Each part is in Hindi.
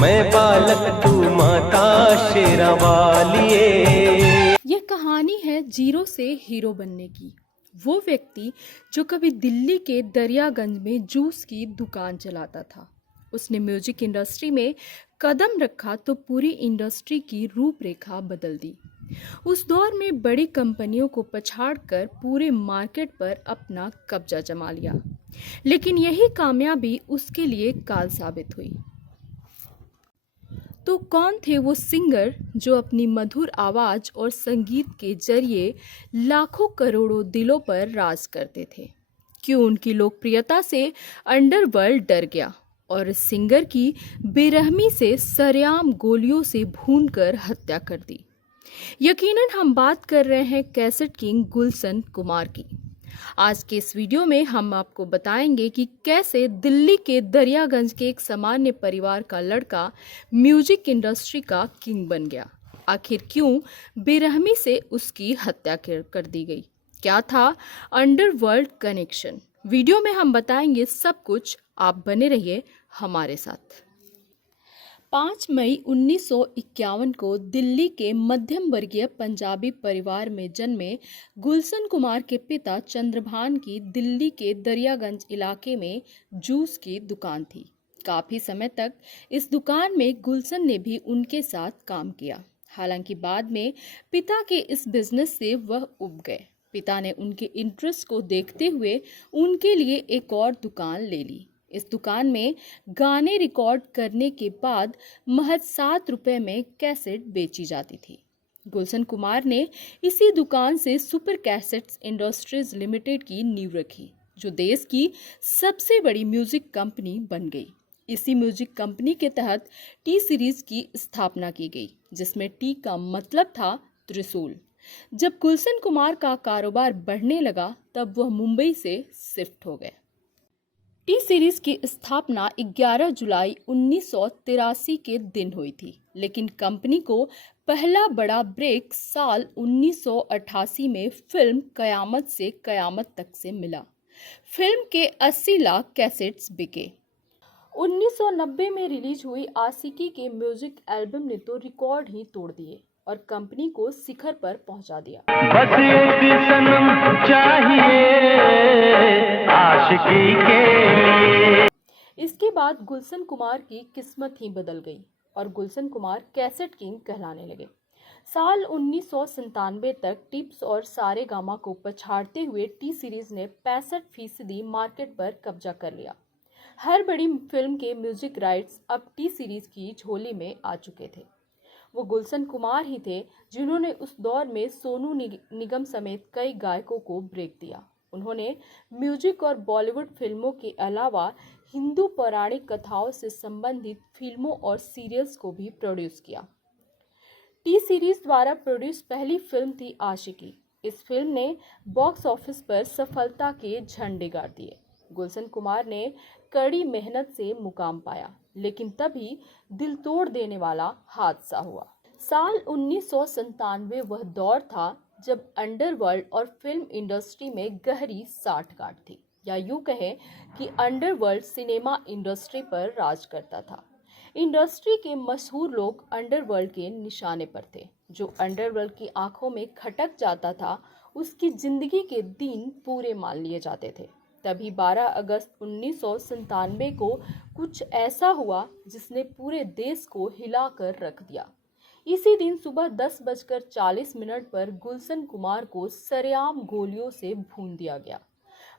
मैं बालक तू माता शेरावालिए। यह कहानी है जीरो से हीरो बनने की। वो व्यक्ति जो कभी दिल्ली के दरियागंज में जूस की दुकान चलाता था, उसने म्यूजिक इंडस्ट्री में कदम रखा तो पूरी इंडस्ट्री की रूपरेखा बदल दी। उस दौर में बड़ी कंपनियों को पछाड़कर पूरे मार्केट पर अपना कब्जा जमा लिया, लेकिन यही कामयाबी उसके लिए काल साबित हुई। तो कौन थे वो सिंगर जो अपनी मधुर आवाज और संगीत के जरिए लाखों करोड़ों दिलों पर राज करते थे? क्यों उनकी लोकप्रियता से अंडरवर्ल्ड डर गया और इस सिंगर की बेरहमी से सरेआम गोलियों से भूनकर हत्या कर दी? यकीनन हम बात कर रहे हैं कैसेट किंग गुलशन कुमार की। आज के इस वीडियो में हम आपको बताएंगे कि कैसे दिल्ली के दरियागंज के एक सामान्य परिवार का लड़का म्यूजिक इंडस्ट्री का किंग बन गया। आखिर क्यों बेरहमी से उसकी हत्या कर दी गई? क्या था अंडरवर्ल्ड कनेक्शन? वीडियो में हम बताएंगे सब कुछ। आप बने रहिए हमारे साथ। 5 मई 1951 को दिल्ली के मध्यम वर्गीय पंजाबी परिवार में जन्मे गुलशन कुमार के पिता चंद्रभान की दिल्ली के दरियागंज इलाके में जूस की दुकान थी। काफी समय तक इस दुकान में गुलशन ने भी उनके साथ काम किया। हालांकि बाद में पिता के इस बिजनेस से वह उब गए। पिता ने उनके इंटरेस्ट को देखते हुए उनके लिए एक और दुकान ले ली। इस दुकान में गाने रिकॉर्ड करने के बाद महज 7 रुपए में कैसेट बेची जाती थी। गुलशन कुमार ने इसी दुकान से सुपर कैसेट्स इंडस्ट्रीज लिमिटेड की नींव रखी, जो देश की सबसे बड़ी म्यूजिक कंपनी बन गई। इसी म्यूजिक कंपनी के तहत टी सीरीज की स्थापना की गई, जिसमें टी का मतलब था त्रिशूल। जब गुलशन कुमार का कारोबार बढ़ने लगा, तब वह मुंबई से शिफ्ट हो गए। टी सीरीज की स्थापना 11 जुलाई 1983 के दिन हुई थी, लेकिन कंपनी को पहला बड़ा ब्रेक साल 1988 में फिल्म कयामत से कयामत तक से मिला। फिल्म के 80 लाख कैसेट्स बिके। 1990 में रिलीज हुई आशिकी के म्यूजिक एल्बम ने तो रिकॉर्ड ही तोड़ दिए और कंपनी को शिखर पर पहुंचा दिया। बस एक सनम चाहिए आशिकी के लिए। इसके बाद गुलशन कुमार की किस्मत ही बदल गई और गुलशन कुमार कैसेट किंग कहलाने लगे। साल 1997 तक टिप्स और सारेगामा को पछाड़ते हुए टी सीरीज ने 65% मार्केट पर कब्जा कर लिया। हर बड़ी फिल्म के म्यूजिक राइट्स अब टी सीरीज की झोली में आ चुके थे। वो गुलशन कुमार ही थे जिन्होंने उस दौर में सोनू निगम समेत कई गायकों को ब्रेक दिया। उन्होंने म्यूजिक और बॉलीवुड फिल्मों के अलावा हिंदू पौराणिक कथाओं से संबंधित फिल्मों और सीरियल्स को भी प्रोड्यूस किया। टी सीरीज द्वारा प्रोड्यूस पहली फिल्म थी आशिकी। इस फिल्म ने बॉक्स ऑफिस पर सफलता के झंडे गाड़ दिए। गुलशन कुमार ने कड़ी मेहनत से मुकाम पाया, लेकिन तभी दिल तोड़ देने वाला हादसा हुआ। साल 1997 वह दौर था जब अंडरवर्ल्ड और फिल्म इंडस्ट्री में गहरी साठगांठ थी, या यूं कहें कि अंडरवर्ल्ड सिनेमा इंडस्ट्री पर राज करता था। इंडस्ट्री के मशहूर लोग अंडरवर्ल्ड के निशाने पर थे। जो अंडरवर्ल्ड की आंखों में खटक जाता था, उसकी जिंदगी के दिन पूरे मान लिए जाते थे। तभी 12 अगस्त 1997 को कुछ ऐसा हुआ जिसने पूरे देश को हिलाकर रख दिया। इसी दिन सुबह 10:40 पर गुलशन कुमार को सरेआम गोलियों से भून दिया गया।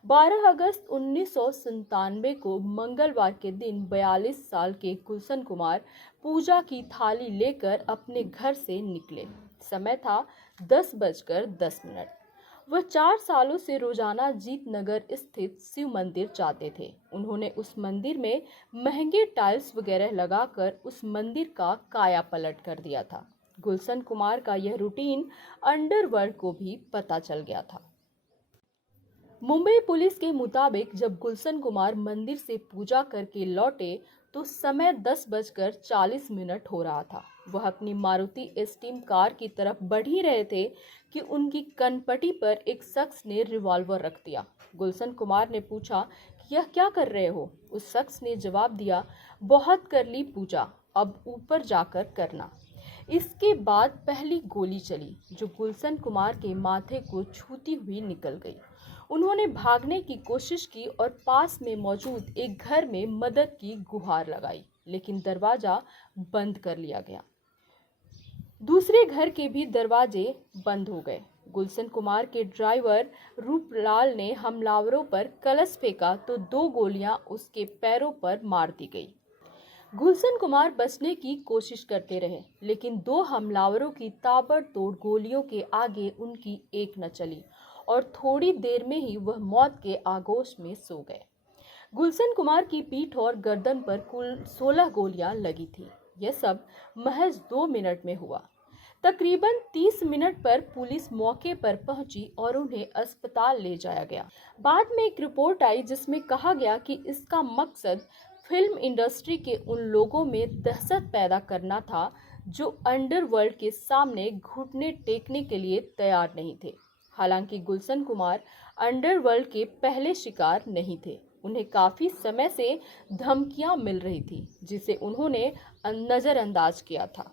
12 अगस्त 1997 को मंगलवार के दिन 42 साल के गुलशन कुमार पूजा की थाली लेकर अपने घर से निकले। समय था 10:10। वह 4 सालों से रोजाना जीत नगर स्थित शिव मंदिर जाते थे। उन्होंने उस मंदिर में महंगे टाइल्स वगैरह लगाकर उस मंदिर का काया पलट कर दिया था। गुलशन कुमार का यह रूटीन अंडरवर्ल्ड को भी पता चल गया था। मुंबई पुलिस के मुताबिक जब गुलशन कुमार मंदिर से पूजा करके लौटे तो समय 10:40 हो रहा था। वह अपनी मारुति एस्टीम कार की तरफ बढ़ ही रहे थे कि उनकी कनपटी पर एक शख्स ने रिवॉल्वर रख दिया। गुलशन कुमार ने पूछा कि यह क्या कर रहे हो? उस शख्स ने जवाब दिया, बहुत कर ली पूजा, अब ऊपर जाकर करना। इसके बाद पहली गोली चली जो गुलशन कुमार के माथे को छूती हुई निकल गई। उन्होंने भागने की कोशिश की और पास में मौजूद एक घर में मदद की गुहार लगाई, लेकिन दरवाजा बंद कर लिया गया। दूसरे घर के भी दरवाजे बंद हो गए। गुलशन कुमार के ड्राइवर रूपलाल ने हमलावरों पर कलश फेंका तो 2 गोलियां उसके पैरों पर मार दी गई। गुलशन कुमार बचने की कोशिश करते रहे, लेकिन 2 हमलावरों की ताबड़तोड़ गोलियों के आगे उनकी एक न चली और थोड़ी देर में ही वह मौत के आगोश में सो गए। गुलशन कुमार की पीठ और गर्दन पर कुल 16 गोलियां लगी थी। यह सब महज 2 मिनट में हुआ। तकरीबन 30 मिनट पर पुलिस मौके पर पहुंची और उन्हें अस्पताल ले जाया गया। बाद में एक रिपोर्ट आई जिसमें कहा गया कि इसका मकसद फिल्म इंडस्ट्री के उन लोगों में दहशत पैदा करना था जो अंडरवर्ल्ड के सामने घुटने टेकने के लिए तैयार नहीं थे। हालांकि गुलशन कुमार अंडरवर्ल्ड के पहले शिकार नहीं थे। उन्हें काफी समय से धमकियां मिल रही थी जिसे उन्होंने नजरअंदाज किया था।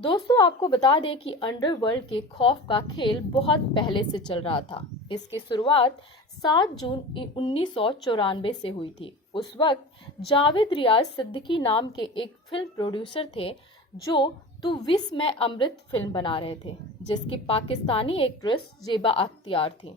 दोस्तों, आपको बता दें कि अंडरवर्ल्ड के खौफ का खेल बहुत पहले से चल रहा था। इसकी शुरुआत 7 जून 1994 से हुई थी। उस वक्त जावेद रियाज सिद्दीकी नाम के एक फिल्म प्रोड्यूसर थे जो तू विश में अमृत फिल्म बना रहे थे, जिसकी पाकिस्तानी एक्ट्रेस जेबा अख्तियार थी।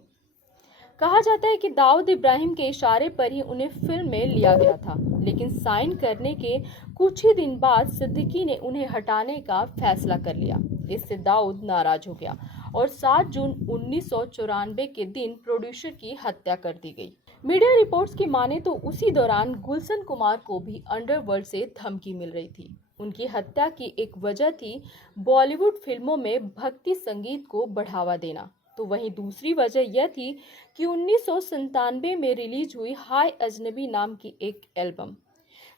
कहा जाता है कि दाऊद इब्राहिम के इशारे पर ही उन्हें फिल्म में लिया गया था, लेकिन साइन करने के कुछ ही दिन बाद सिद्दीकी ने उन्हें हटाने का फैसला कर लिया। इससे दाऊद नाराज हो गया और 7 जून 1994 के दिन प्रोड्यूसर की हत्या कर दी गई। मीडिया रिपोर्ट्स की माने तो उसी दौरान गुलशन कुमार को भी अंडरवर्ल्ड से धमकी मिल रही थी। उनकी हत्या की एक वजह थी बॉलीवुड फिल्मों में भक्ति संगीत को बढ़ावा देना, तो वहीं दूसरी वजह यह थी कि 1997 में रिलीज हुई हाय अजनबी नाम की एक एल्बम,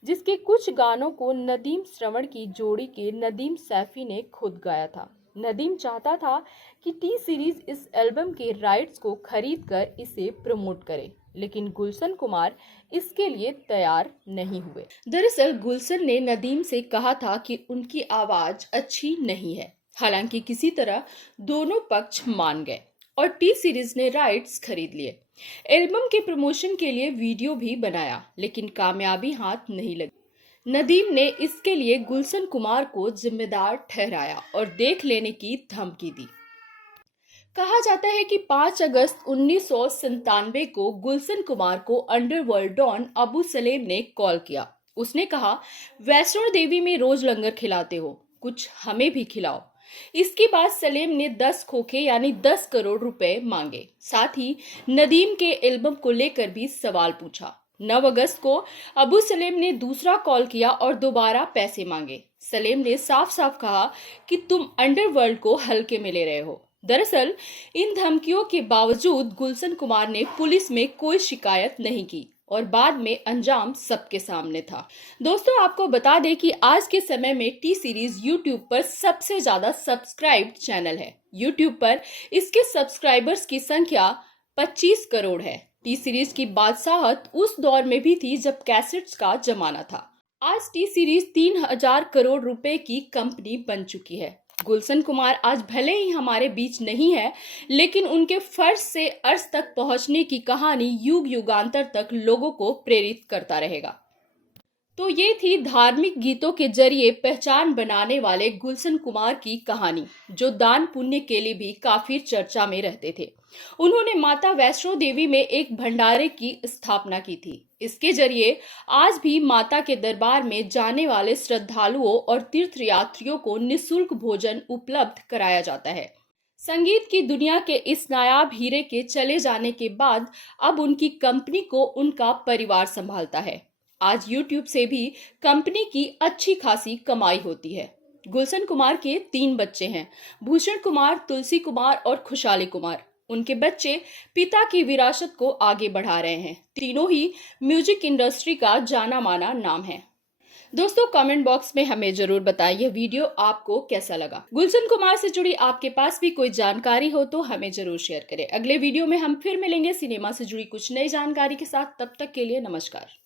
जिसके कुछ गानों को नदीम श्रवण की जोड़ी के नदीम सैफी ने खुद गाया था। नदीम चाहता था कि टी सीरीज इस एल्बम के राइट्स को खरीदकर इसे प्रमोट करे, लेकिन गुलशन कुमार इसके लिए तैयार नहीं हुए। दरअसल गुलशन ने नदीम से कहा था कि उनकी आवाज अच्छी नहीं है। हालांकि किसी तरह दोनों पक्ष मान गए और टी सीरीज ने राइट्स खरीद लिए। एल्बम के प्रमोशन के लिए वीडियो भी बनाया, लेकिन कामयाबी हाथ नहीं लगी। नदीम ने इसके लिए गुलशन कुमार को जिम्मेदार ठहराया और देख लेने की धमकी दी। कहा जाता है कि 5 अगस्त 1997 को गुलशन कुमार को अंडरवर्ल्ड डॉन अबू सलेम ने कॉल किया। उसने कहा, वैष्णो देवी में रोज लंगर खिलाते हो, कुछ हमें भी खिलाओ। इसके बाद सलेम ने 10 खोखे यानी 10 करोड़ रुपए मांगे। साथ ही नदीम के एल्बम को लेकर भी सवाल पूछा। 9 अगस्त को अबू सलेम ने दूसरा कॉल किया और दोबारा पैसे मांगे। सलेम ने साफ साफ कहा कि तुम अंडरवर्ल्ड को हल्के में ले रहे हो। दरअसल इन धमकियों के बावजूद गुलशन कुमार ने पुलिस में कोई शिकायत नहीं की और बाद में अंजाम सबके सामने था। दोस्तों, आपको बता दें कि आज के समय में टी सीरीज यूट्यूब पर सबसे ज्यादा सब्सक्राइब्ड चैनल है। यूट्यूब पर इसके सब्सक्राइबर्स की संख्या 25 करोड़ है। टी सीरीज की बादशाहत उस दौर में भी थी जब कैसेट्स का जमाना था। आज टी सीरीज 3000 करोड़ रुपए की कंपनी बन चुकी है। गुलशन कुमार आज भले ही हमारे बीच नहीं है, लेकिन उनके फर्श से अर्श तक पहुंचने की कहानी युग युगांतर तक लोगों को प्रेरित करता रहेगा। तो ये थी धार्मिक गीतों के जरिए पहचान बनाने वाले गुलशन कुमार की कहानी, जो दान पुण्य के लिए भी काफी चर्चा में रहते थे। उन्होंने माता वैष्णो देवी में एक भंडारे की स्थापना की थी। इसके जरिए आज भी माता के दरबार में जाने वाले श्रद्धालुओं और तीर्थयात्रियों को निःशुल्क भोजन उपलब्ध कराया जाता है। संगीत की दुनिया के इस नायाब हीरे के चले जाने के बाद अब उनकी कंपनी को उनका परिवार संभालता है। आज YouTube से भी कंपनी की अच्छी खासी कमाई होती है। गुलशन कुमार के 3 बच्चे हैं, भूषण कुमार, तुलसी कुमार और खुशहाली कुमार। उनके बच्चे पिता की विरासत को आगे बढ़ा रहे हैं। तीनों ही म्यूजिक इंडस्ट्री का जाना माना नाम है। दोस्तों, कमेंट बॉक्स में हमें जरूर बताएं यह वीडियो आपको कैसा लगा। गुलशन कुमार से जुड़ी आपके पास भी कोई जानकारी हो तो हमें जरूर शेयर करें। अगले वीडियो में हम फिर मिलेंगे सिनेमा से जुड़ी कुछ नई जानकारी के साथ। तब तक के लिए नमस्कार।